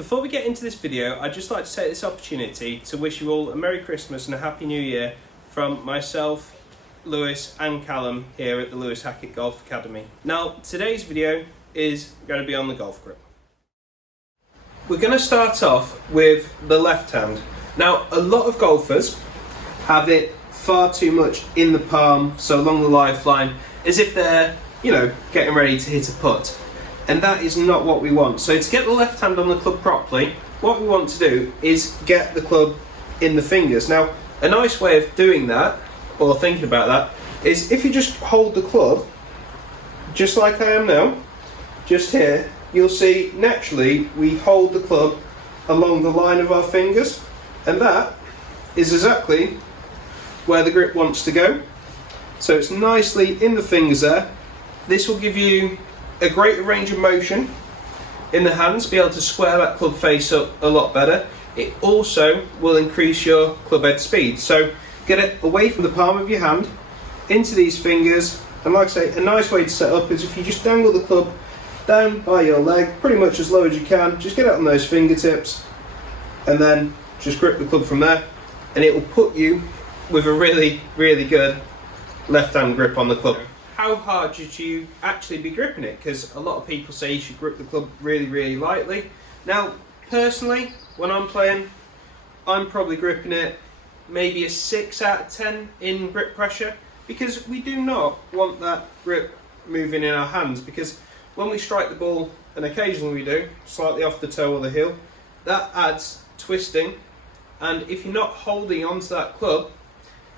Before we get into this video, I'd just like to take this opportunity to wish you all a Merry Christmas and a Happy New Year from myself, Lewis and Callum here at the Lewis Hackett Golf Academy. Now, today's video is going to be on the golf grip. We're going to start off with the left hand. Now, a lot of golfers have it far too much in the palm, so along the lifeline, as if they're, getting ready to hit a putt. And that is not what we want. So to get the left hand on the club properly, what we want to do is get the club in the fingers. Now, a nice way of doing that, or thinking about that, is if you just hold the club, just like I am now, just here, you'll see naturally we hold the club along the line of our fingers, and that is exactly where the grip wants to go. So it's nicely in the fingers there. This will give you a greater range of motion in the hands, be able to square that club face up a lot better. It also will increase your club head speed. So get it away from the palm of your hand, into these fingers, and like I say, a nice way to set up is if you just dangle the club down by your leg, pretty much as low as you can, just get it on those fingertips, and then just grip the club from there, and it will put you with a really, really good left-hand grip on the club. How hard should you actually be gripping it? Because a lot of people say you should grip the club really, really lightly. Now, personally, when I'm playing, I'm probably gripping it maybe a 6 out of 10 in grip pressure, because we do not want that grip moving in our hands, because when we strike the ball, and occasionally we do, slightly off the toe or the heel, that adds twisting, and if you're not holding onto that club,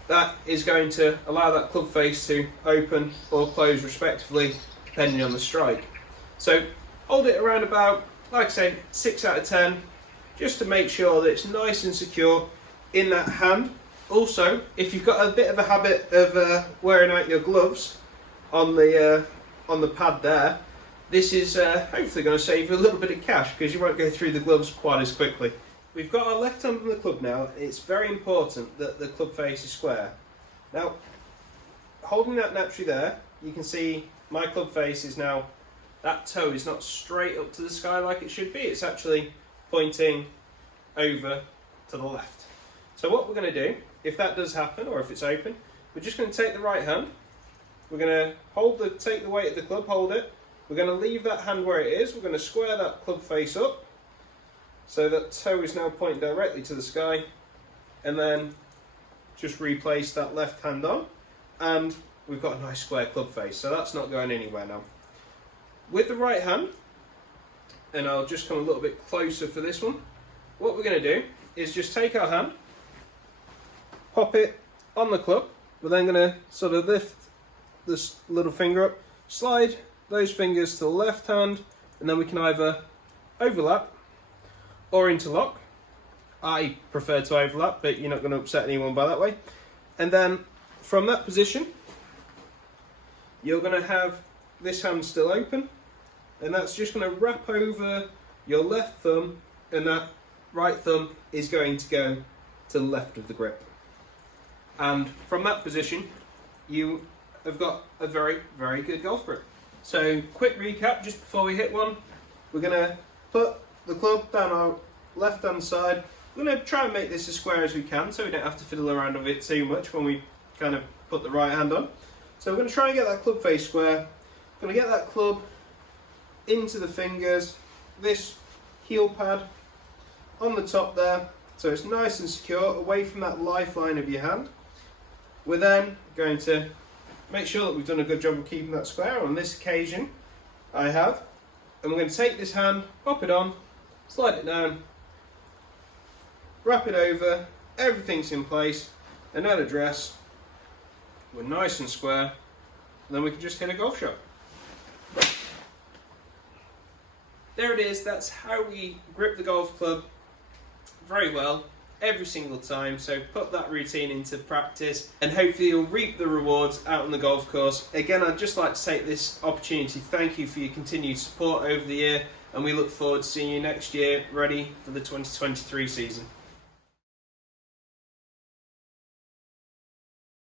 that is going to allow that club face to open or close respectively, depending on the strike. So hold it around about, like I say, 6 out of 10, just to make sure that it's nice and secure in that hand. Also, if you've got a bit of a habit of wearing out your gloves on the pad there, this is hopefully going to save you a little bit of cash, because you won't go through the gloves quite as quickly. We've got our left hand on the club now. It's very important that the club face is square. Now, holding that naturally there, you can see my club face is now, that toe is not straight up to the sky like it should be. It's actually pointing over to the left. So what we're going to do, if that does happen, or if it's open, we're just going to take the right hand. We're going to take the weight of the club, hold it. We're going to leave that hand where it is. We're going to square that club face up, so that toe is now pointing directly to the sky, and then just replace that left hand on, and we've got a nice square club face, so that's not going anywhere now. With the right hand, and I'll just come a little bit closer for this one, what we're going to do is just take our hand, pop it on the club. We're then going to sort of lift this little finger up, slide those fingers to the left hand, and then we can either overlap or interlock. I prefer to overlap, but you're not going to upset anyone by that way. And then from that position, you're going to have this hand still open, and that's just going to wrap over your left thumb, and that right thumb is going to go to the left of the grip. And from that position, you have got a very, very good golf grip. So, quick recap just before we hit one. We're going to put the club down our left hand side. We're going to try and make this as square as we can, so we don't have to fiddle around with it too much when we kind of put the right hand on. So we're going to try and get that club face square. We're going to get that club into the fingers, this heel pad on the top there, so it's nice and secure away from that lifeline of your hand. We're then going to make sure that we've done a good job of keeping that square. On this occasion I have, and we're going to take this hand, pop it on, slide it down, wrap it over, everything's in place, and at address, we're nice and square, and then we can just hit a golf shot. There it is. That's how we grip the golf club very well every single time. So put that routine into practice, and hopefully you'll reap the rewards out on the golf course. Again, I'd just like to take this opportunity to thank you for your continued support over the year, and we look forward to seeing you next year ready for the 2023 season.